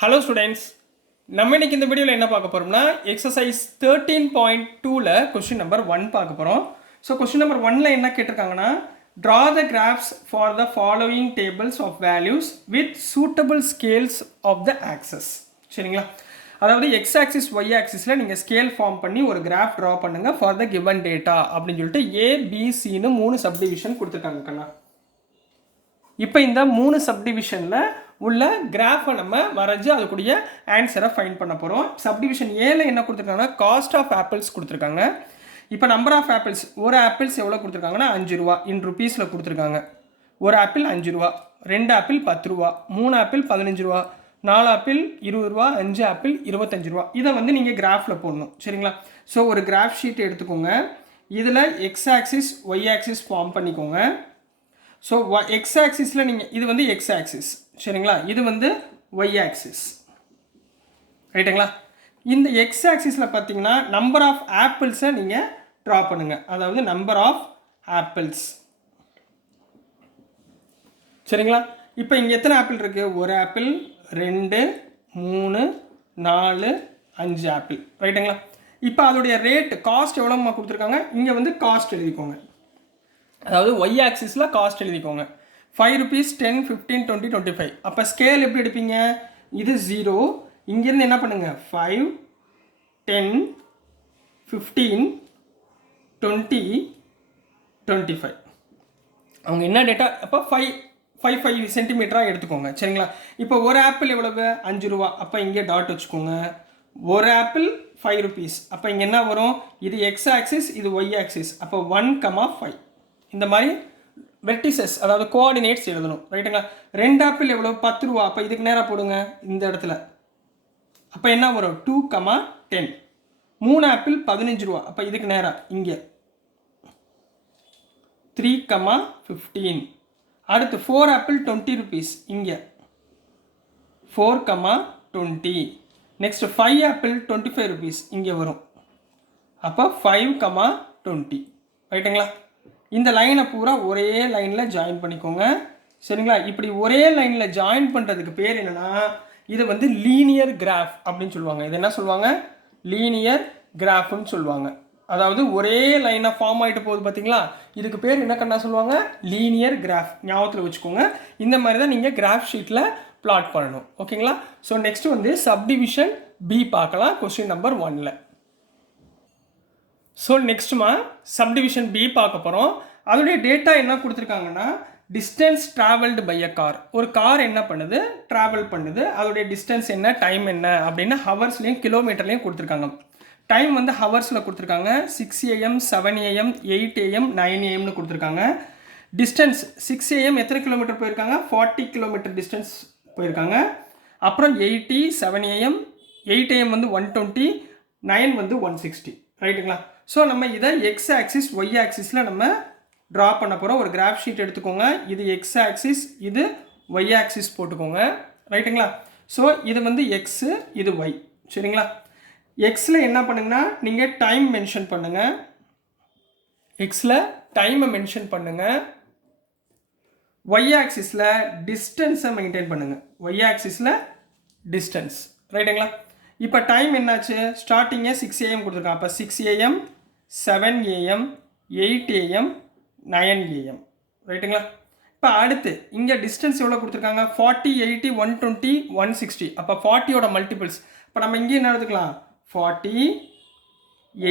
Hello students, நம்ம இன்னைக்கு இந்த வீடியோவில் என்ன பார்க்க போகிறோம்னா எக்ஸசைஸ் 13.2ல கொஸ்டின் நம்பர் 1 பார்க்க போகிறோம். ஸோ கொஸ்டின் நம்பர் 1ல என்ன கேட்டிருக்காங்கன்னா, draw the graphs for the following tables of values with suitable scales of the axes. சரிங்களா? அதாவது எக்ஸ் ஆக்சிஸ் ஒய் ஆக்சிஸில் நீங்கள் ஸ்கேல் ஃபார்ம் பண்ணி ஒரு கிராஃப் ட்ரா பண்ணுங்கள் ஃபார் த கிவன் டேட்டா அப்படின்னு சொல்லிட்டு ஏபிசின்னு 3 சப்டிவிஷன் கொடுத்துருக்காங்க கண்ணா. இப்போ இந்த 3 சப்டிவிஷனில் உள்ள கிராஃபை நம்ம வரைஞ்சி அதுக்குரிய ஆன்சரை ஃபைண்ட் பண்ண போகிறோம். சப்டிவிஷன் ஏல என்ன கொடுத்துருக்காங்கன்னா, காஸ்ட் ஆஃப் ஆப்பிள்ஸ் கொடுத்துருக்காங்க. இப்போ நம்பர் ஆஃப் ஆப்பிள்ஸ், ஒரு ஆப்பிள்ஸ் எவ்வளோ கொடுத்துருக்காங்கன்னா 5 ரூபா இன் ருபீஸில் கொடுத்துருக்காங்க. ஒரு ஆப்பிள் 5 ரூபா, 2 ஆப்பிள் 10 ரூபா, 3 ஆப்பிள் 15 ரூபா, 4 ஆப்பிள் 20 ரூபா, 5 ஆப்பிள் 25 ரூபா. இதை வந்து நீங்கள் கிராஃபில் போடணும். சரிங்களா? ஸோ ஒரு கிராஃப் ஷீட் எடுத்துக்கோங்க. இதில் X axis Y axis form பண்ணிக்கோங்க. ஸோ எக்ஸ் ஆக்சிஸில் நீங்கள் இது வந்து எக்ஸ் ஆக்சிஸ், சரிங்களா? இது வந்து ஒய் ஆக்சிஸ், ரைட்டுங்களா? இந்த எக்ஸ் ஆக்சிஸில் பார்த்தீங்கன்னா நம்பர் ஆஃப் ஆப்பிள்ஸை நீங்கள் ட்ரா பண்ணுங்கள். அதாவது நம்பர் ஆஃப் ஆப்பிள்ஸ், சரிங்களா? இப்போ இங்கே எத்தனை ஆப்பிள் இருக்குது? ஒரு ஆப்பிள், 2, 3, 4, 5 ஆப்பிள், ரைட்டுங்களா? இப்போ அதோடைய ரேட் காஸ்ட் எவ்வளோமா கொடுத்துருக்காங்க? இங்கே வந்து காஸ்ட் எழுதிக்கோங்க. அதாவது ஒய் ஆக்சிஸில் காஸ்ட் எழுதிக்கோங்க. 5 rupees, 10, 15, 20, 25. அப்போ ஸ்கேல் எப்படி எடுப்பீங்க? இது 0. இங்கேருந்து என்ன பண்ணுங்க? 5, 10, 15, 20, 25. அவங்க என்ன டேட்டா? அப்போ 5 சென்டிமீட்டராக எடுத்துக்கோங்க. சரிங்களா? இப்போ ஒரு ஆப்பிள் எவ்வளவு? 5 ரூபா. அப்போ இங்கே டாட் வச்சுக்கோங்க. ஒரு ஆப்பிள் 5 rupees. அப்போ இங்கே என்ன வரும்? இது எக்ஸ் ஆக்சிஸ், இது ஒய் ஆக்சிஸ். அப்போ 1,5. இந்த மாதிரி வெர்டிசஸ், அதாவது கோஆர்டினேட்ஸ் எழுதணும். ரைட்டுங்களா? 2 ஆப்பிள் எவ்வளோ? 10 ரூபா. அப்போ இதுக்கு நேராக போடுங்க இந்த இடத்துல. அப்போ என்ன வரும்? 2,10. 3 ஆப்பிள் 15 ரூபா. அப்போ இதுக்கு நேராக இங்கே 3,15. அடுத்து 4 ஆப்பிள் 20 rupees. இங்கே 4,20. Next 5 apple 25 rupees. இங்கே வரும். அப்போ 5,20. ரைட்டுங்களா? இந்த லைனை பூரா ஒரே லைனில் ஜாயின் பண்ணிக்கோங்க. சரிங்களா? இப்படி ஒரே லைனில் ஜாயின் பண்ணுறதுக்கு பேர் என்னென்னா, இது வந்து லீனியர் கிராஃப் அப்படின்னு சொல்லுவாங்க. இது என்ன சொல்லுவாங்க? லீனியர் கிராஃப்னு சொல்லுவாங்க. அதாவது ஒரே லைனாக ஃபார்ம் ஆகிட்டு போகுது பார்த்தீங்களா? இதுக்கு பேர் என்ன கண்ணா சொல்லுவாங்க? Linear graph. ஞாபகத்தில் வச்சுக்கோங்க. இந்த மாதிரி தான் நீங்கள் கிராஃப் ஷீட்டில் பிளாட் பண்ணணும். ஓகேங்களா? ஸோ நெக்ஸ்ட் வந்து சப்டிவிஷன் பி பார்க்கலாம் கொஸ்டின் நம்பர் 1ல். ஸோ நெக்ஸ்ட்டுமா சப்டிவிஷன் பி பார்க்க போகிறோம். அதோடைய டேட்டா என்ன கொடுத்துருக்காங்கன்னா, distance travelled by a car. ஒரு கார் என்ன பண்ணுது? ட்ராவல் பண்ணுது. அதோடைய டிஸ்டன்ஸ் என்ன, டைம் என்ன அப்படின்னு ஹவர்ஸ்லேயும் கிலோமீட்டர்லேயும் கொடுத்துருக்காங்க. டைம் வந்து ஹவர்ஸில் கொடுத்துருக்காங்க. 6 AM, 7 AM, 8 AM, 9 AMனு கொடுத்துருக்காங்க. டிஸ்டன்ஸ் 6 AM எத்தனை கிலோமீட்டர் போயிருக்காங்க? 40 கிலோமீட்டர் டிஸ்டன்ஸ் போயிருக்காங்க. அப்புறம் 80, 7 AM, 8 AM வந்து 120, 9 வந்து 160. ரைட்டுங்களா? ஸோ நம்ம இதை எக்ஸ் ஆக்சிஸ் ஒய் ஆக்சிஸில் நம்ம ட்ரா பண்ண போகிறோம். ஒரு கிராஃப் ஷீட் எடுத்துக்கோங்க. இது எக்ஸ் ஆக்சிஸ், இது ஒய் ஆக்சிஸ் போட்டுக்கோங்க. ரைட்டுங்களா? ஸோ இது வந்து எக்ஸு, இது ஒய். சரிங்களா? எக்ஸில் என்ன பண்ணுங்கன்னா, நீங்கள் டைம் மென்ஷன் பண்ணுங்கள். எக்ஸில் டைமை மென்ஷன் பண்ணுங்கள். ஒய் ஆக்சிஸில் டிஸ்டன்ஸை மெயின்டைன் பண்ணுங்கள். ஒய் ஆக்சிஸில் டிஸ்டன்ஸ். ரைட்டுங்களா? இப்போ டைம் என்னாச்சு? ஸ்டார்டிங்கே 6 AM கொடுத்துருக்கான். அப்போ 6 AM, 7 AM, 8 AM, 9 AM. ரைட்டுங்களா? இப்போ அடுத்து இங்கே டிஸ்டன்ஸ் எவ்வளோ கொடுத்துருக்காங்க? 40, 80, 120, 160. அப்போ 40யோட மல்டிபிள்ஸ். இப்போ நம்ம இங்கே என்ன எடுத்துக்கலாம்? 40,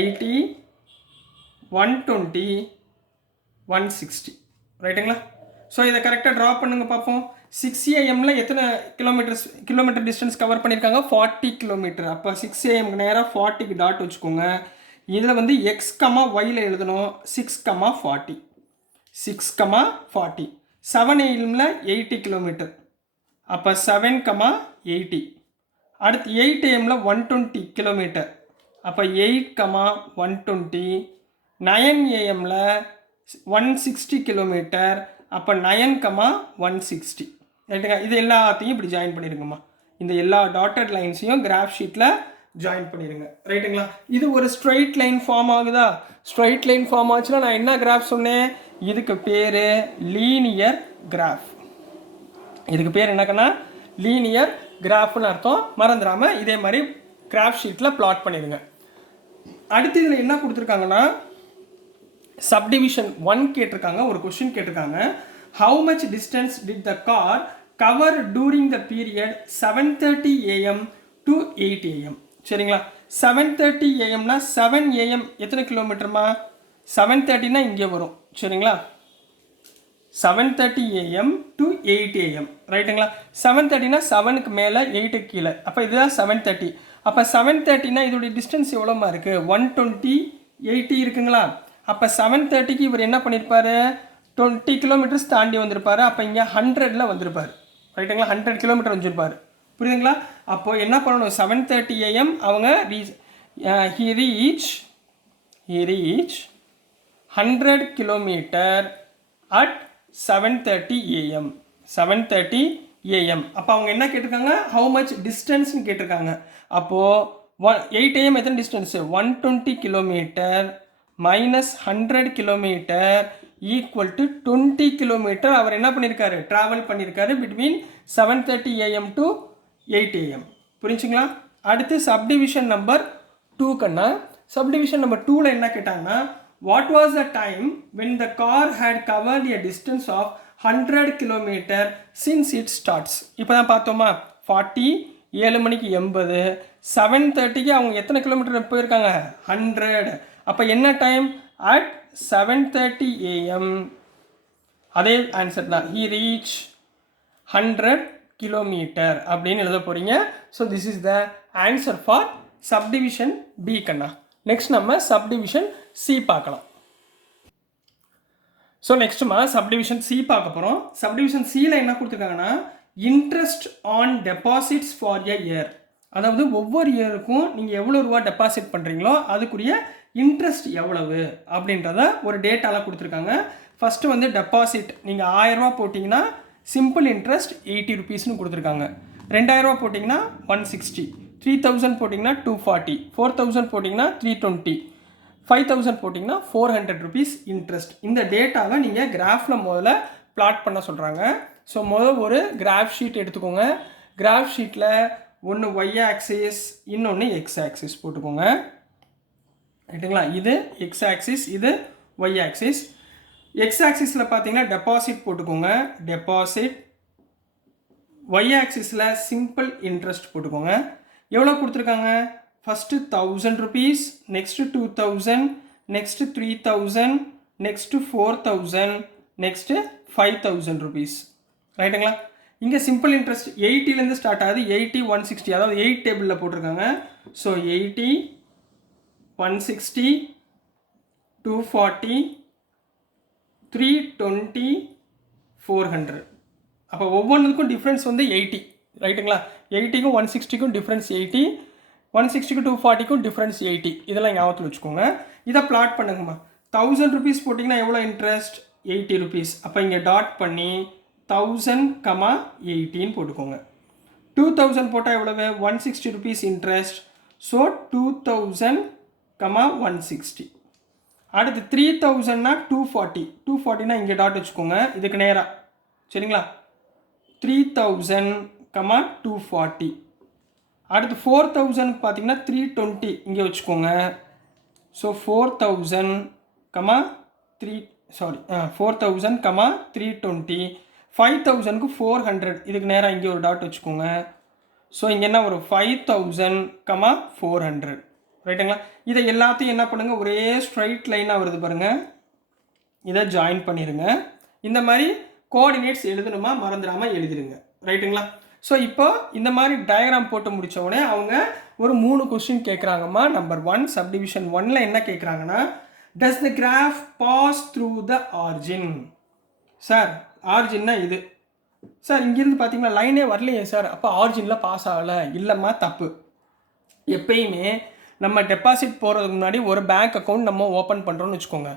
80, 120, 160. ரைட்டுங்களா? ஸோ இதை கரெக்டாக ட்ரா பண்ணுங்க பார்ப்போம். 6 AMல எத்தனை கிலோமீட்டர் டிஸ்டன்ஸ் கவர் பண்ணியிருக்காங்க? 40 கிலோமீட்டர். அப்போ 6 AMக்கு நேராக 40க்கு டாட் வச்சுக்கோங்க. இதில் வந்து எக்ஸ் கமா ஒயில் எழுதணும். 6,40. 6,40. 7 AMல 80 கிலோமீட்டர். அப்போ 7,80. அடுத்து 8 AMல 120 கிலோமீட்டர். அப்போ 8,120. 9 AMல 160 கிலோமீட்டர். அப்போ 9,160. ரைட்டுங்க? இது எல்லாத்தையும் இப்படி ஜாயின் பண்ணிடுங்கம்மா. இந்த எல்லா டாட்டட் லைன்ஸையும் கிராஃப் ஷீட்டில் ஜாயின் பண்ணிடுங்க. ரைட்டுங்களா? இது ஒரு ஸ்ட்ரைட் லைன் ஃபார்ம் ஆகுதா? ஸ்ட்ரைட் லைன் ஃபார்ம் ஆச்சுன்னா நான் என்ன கிராஃப் சொன்னேன்? இதுக்கு பேர் லீனியர் கிராஃப். இதுக்கு பேர் என்னக்கன்னா லீனியர் கிராஃப்னு அர்த்தம். மறந்துடாமல் இதே மாதிரி கிராஃப் ஷீட்டில் பிளாட் பண்ணிடுங்க. அடுத்து இதில் என்ன கொடுத்துருக்காங்கன்னா சப்டிவிஷன் 1 கேட்டிருக்காங்க. ஒரு கொஸ்டின் கேட்டிருக்காங்க. How much distance did the car cover during the period 7:30 AM to 8 AM. சரிங்களா? 7:30 AMனா 7 AM எத்தனை கிலோமீட்டருமா? 7:30னா இங்கே வரும். சரிங்களா? 7:30 AM to 8 AM ரைட்டுங்களா? 7:30னா 7க்கு மேலே 8க்கு கீழே. அப்போ இதுதான் 7:30. அப்போ 7:30னா இதோடைய டிஸ்டன்ஸ் எவ்வளோமா இருக்குது? 120 80 இருக்குங்களா? அப்போ 7:30க்கு இவர் என்ன பண்ணியிருப்பார்? 20 கிலோமீட்டர்ஸ் தாண்டி வந்திருப்பார். அப்போ இங்கே 100ல் வந்திருப்பார். ரைட்டுங்களா? 100 கிலோமீட்டர் வந்திருப்பார். புரியுதுங்களா? அப்போது என்ன பண்ணணும்? 7:30 AM அவங்க he reach 100 kilometer at 7:30 AM. 7:30 AM. அப்போ அவங்க என்ன கேட்டிருக்காங்க? ஹவு மச் டிஸ்டன்ஸ்னு கேட்டிருக்காங்க. அப்போது 8 AM எத்தனை distance? 120 kilometre minus 100 kilometre equal to 20 kilometre அவர் என்ன பண்ணியிருக்காரு? ட்ராவல் பண்ணியிருக்காரு பிட்வீன் 7:30 AM to 8 AM. புரிஞ்சுங்களா? அடுத்து சப்டிவிஷன் நம்பர் 2 கண்ணா. சப்டிவிஷன் நம்பர் 2ல் என்ன கேட்டாங்கன்னா what was the time when the car had covered a distance of 100 kilometer since it starts. இப்போ தான் பார்த்தோமா 40 7 மணிக்கு 80 7:30க்கு அவங்க எத்தனை கிலோமீட்டர் போயிருக்காங்க? 100. அப்போ என்ன டைம்? at 7:30 AM. அதே ஆன்சர் தான். he reached 100 கிலோமீட்டர் அப்படின்னு எழுத போகிறீங்க. So this is the answer for subdivision B கண்ணா. நெக்ஸ்ட் நம்ம சப்டிவிஷன் சி பார்க்கலாம். ஸோ நெக்ஸ்ட்டுமா சப்டிவிஷன் சி பார்க்க போகிறோம். சப்டிவிஷன் சியில் என்ன கொடுத்துருக்காங்கன்னா interest on deposits for a year. அதாவது ஒவ்வொரு இயருக்கும் நீங்கள் எவ்வளோ ரூபா டெபாசிட் பண்ணுறீங்களோ அதுக்குரிய இன்ட்ரெஸ்ட் எவ்வளவு அப்படின்றத ஒரு டேட்டாவில் கொடுத்துருக்காங்க. ஃபஸ்ட்டு வந்து டெபாசிட் நீங்கள் 1000 ரூபா போட்டிங்கன்னா சிம்பிள் இன்ட்ரெஸ்ட் 80 ருபீஸ்னு கொடுத்துருக்காங்க. 2000 ரூபா போட்டிங்கன்னா 160, 3000 போட்டிங்கன்னா 240, 4000 போட்டிங்கன்னா 320, 5000 போட்டிங்கன்னா 400 ருபீஸ் இன்ட்ரெஸ்ட். இந்த டேட்டாவை நீங்கள் கிராஃபில் முதல்ல பிளாட் பண்ண சொல்கிறாங்க. ஸோ முதல் ஒரு கிராஃப் ஷீட் எடுத்துக்கோங்க. கிராஃப் ஷீட்டில் ஒன்று ஒய் ஆக்சிஸ் இன்னொன்று எக்ஸ் ஆக்சிஸ் போட்டுக்கோங்க. ரைட்டுங்களா? இது எக்ஸ் ஆக்சிஸ், இது ஒய் ஆக்சிஸ். எக்ஸ் ஆக்சிஸில் பார்த்தீங்கன்னா டெபாசிட் போட்டுக்கோங்க. டெபாசிட். ஒய் ஆக்சிஸில் சிம்பிள் இன்ட்ரெஸ்ட் போட்டுக்கோங்க. எவ்வளோ கொடுத்துருக்காங்க? First 1000 rupees, next 2000, next 3000, next 4000, next 5000 rupees. ரைட்டுங்களா? இங்கே சிம்பிள் இன்ட்ரெஸ்ட் 80லேருந்து ஸ்டார்ட் ஆகுது. 80, 160, அதாவது 8 டேபிளில் போட்டிருக்காங்க. ஸோ 80, 160, 240, 320, 400. அப்போ ஒவ்வொன்றுக்கும் டிஃப்ரென்ஸ் வந்து 80. ரைட்டுங்களா? 80க்கும் 160க்கும் டிஃப்ரென்ஸ் 80, 160க்கும் 240க்கும் டிஃப்ரென்ஸ் 80. இதெல்லாம் ஞாபகத்தில் வச்சுக்கோங்க. இதை பிளாட் பண்ணுங்கம்மா. 1000 ருபீஸ் போட்டிங்கன்னா எவ்வளோ இன்ட்ரெஸ்ட்? 80 ருபீஸ். அப்போ இங்கே டாட் பண்ணி 1000, 80ன்னு போட்டுக்கோங்க. 2000 போட்டால் எவ்வளவு? 160 ருபீஸ் இன்ட்ரெஸ்ட். ஸோ 2000, 160. அடுத்து 3000னா 240, 240னா இங்கே டாட் வச்சுக்கோங்க. இதுக்கு நேராக. சரிங்களா? 3000, 240. அடுத்து 4000 பார்த்தீங்கன்னா 320 இங்கே வச்சுக்கோங்க. ஸோ 4000, 4000, 320. 5000க்கு 400 இதுக்கு நேராக இங்கே ஒரு டாட் வச்சுக்கோங்க. ஸோ இங்கே என்ன ஒரு 5000, 400. ரைட்டுங்களா? இதை எல்லாத்தையும் என்ன பண்ணுங்கள்? ஒரே ஸ்ட்ரைட் லைனாக வருது பாருங்கள். இதை ஜாயின் பண்ணிடுங்க. இந்த மாதிரி கோஆர்டினேட்ஸ் எழுதணுமா மறந்துடாமல் எழுதிடுங்க. ரைட்டுங்களா? ஸோ இப்போ இந்த மாதிரி டயக்ராம் போட்டு முடித்த உடனே அவங்க ஒரு 3 கொஸ்டின் கேட்குறாங்கம்மா. நம்பர் 1 சப்டிவிஷன் 1ல் என்ன கேட்குறாங்கன்னா does the graph pass through the origin. Sir ஆர்ஜின்னா இது சார். இங்கேருந்து பார்த்தீங்கன்னா லைனே வரலையே சார். அப்போ ஆர்ஜினில் பாஸ் ஆகலை. இல்லைம்மா, தப்பு. எப்பயுமே நம்ம டெபாசிட் போகிறதுக்கு முன்னாடி ஒரு பேங்க் அக்கௌண்ட் நம்ம ஓப்பன் பண்ணுறோன்னு வச்சுக்கோங்க.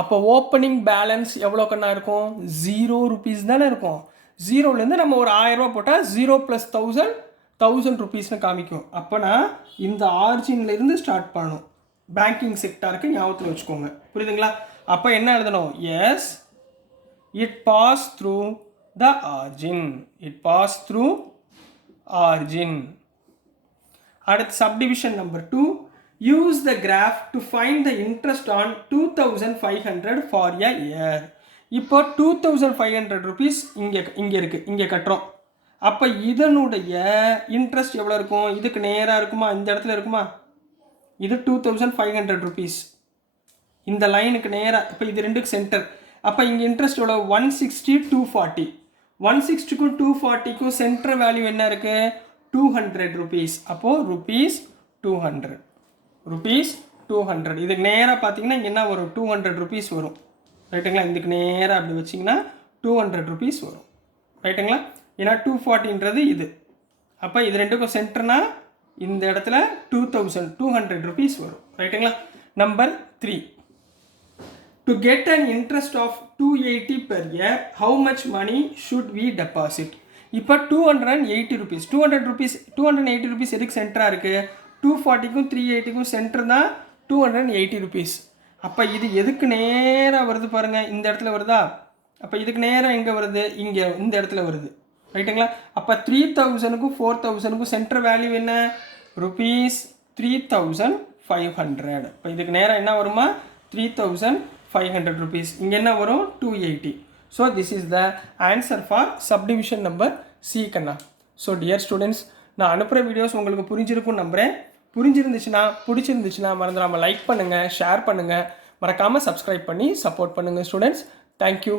அப்போ ஓப்பனிங் பேலன்ஸ் எவ்வளோ கண்ணா இருக்கும்? 0 ருபீஸ் தானே இருக்கும். 0லேருந்து நம்ம ஒரு 1000 ரூபா போட்டால் 0 + 1000 ருபீஸ்னு காமிக்கும். அப்போனா இந்த ஆர்ஜின்லேருந்து ஸ்டார்ட் பண்ணணும். பேங்கிங் செக்டாருக்கு ஞாபகத்தில் வச்சுக்கோங்க. புரியுதுங்களா? அப்போ என்ன எழுதணும்? Yes, it pass through the origin. It pass through origin. அடுத்து subdivision number 2, use the graph to find the interest on 2500 for a year. இப்போ 2500 rupees இங்கே இருக்குது, இங்கே கட்டுறோம். அப்போ இதனுடைய இன்ட்ரெஸ்ட் எவ்வளோ இருக்கும்? இதுக்கு நேராக இருக்குமா? இந்த இடத்துல இருக்குமா? இது 2500 rupees இந்த லைனுக்கு நேராக. இப்போ இது ரெண்டுக்கு சென்டர். அப்போ இங்கே இன்ட்ரெஸ்ட் எவ்வளோ? 160, 240. 160க்கும் 240க்கும் சென்டர் வேல்யூ என்ன இருக்குது? 200 rupees. அப்போது ₹200. ₹200. இதுக்கு நேராக பார்த்தீங்கன்னா இங்கே என்ன வரும்? 200 rupees வரும். ரைட்டுங்களா? இதுக்கு நேராக அப்படி வச்சிங்கன்னா 200 rupees வரும். ரைட்டுங்களா? ஏன்னா 240ன்றது இது. அப்போ இது ரெண்டுக்கும் சென்டர்னா இந்த இடத்துல 200 rupees வரும். ரைட்டுங்களா? Number 3, to get an interest of 280 per year, how much money should we deposit? இப்போ 280 rupees, 280 rupees எதுக்கு சென்டராக இருக்குது? 240க்கும் 380க்கும் சென்டர் தான் 280 rupees. அப்போ இது எதுக்கு நேராக வருது பாருங்கள், இந்த இடத்துல வருதா? அப்போ இதுக்கு நேராக எங்கே வருது? இங்கே இந்த இடத்துல வருது. ரைட்டுங்களா? அப்போ 3000க்கும் 4000க்கும் சென்டர் வேல்யூ என்ன? ₹3500. இப்போ இதுக்கு நேராக என்ன வருமா? 3500 rupees. இங்கே என்ன வரும்? 280. So this is the answer for subdivision number C கண்ணா. ஸோ டியர் ஸ்டூடெண்ட்ஸ், நான் அனுப்புகிற வீடியோஸ் உங்களுக்கு புரிஞ்சிருக்கும்னு நம்புகிறேன். பிடிச்சிருந்துச்சுன்னா மறந்துடாமல் லைக் பண்ணுங்கள், ஷேர் பண்ணுங்கள், மறக்காமல் சப்ஸ்கிரைப் பண்ணி சப்போர்ட் பண்ணுங்கள் ஸ்டூடெண்ட்ஸ். தேங்க்யூ.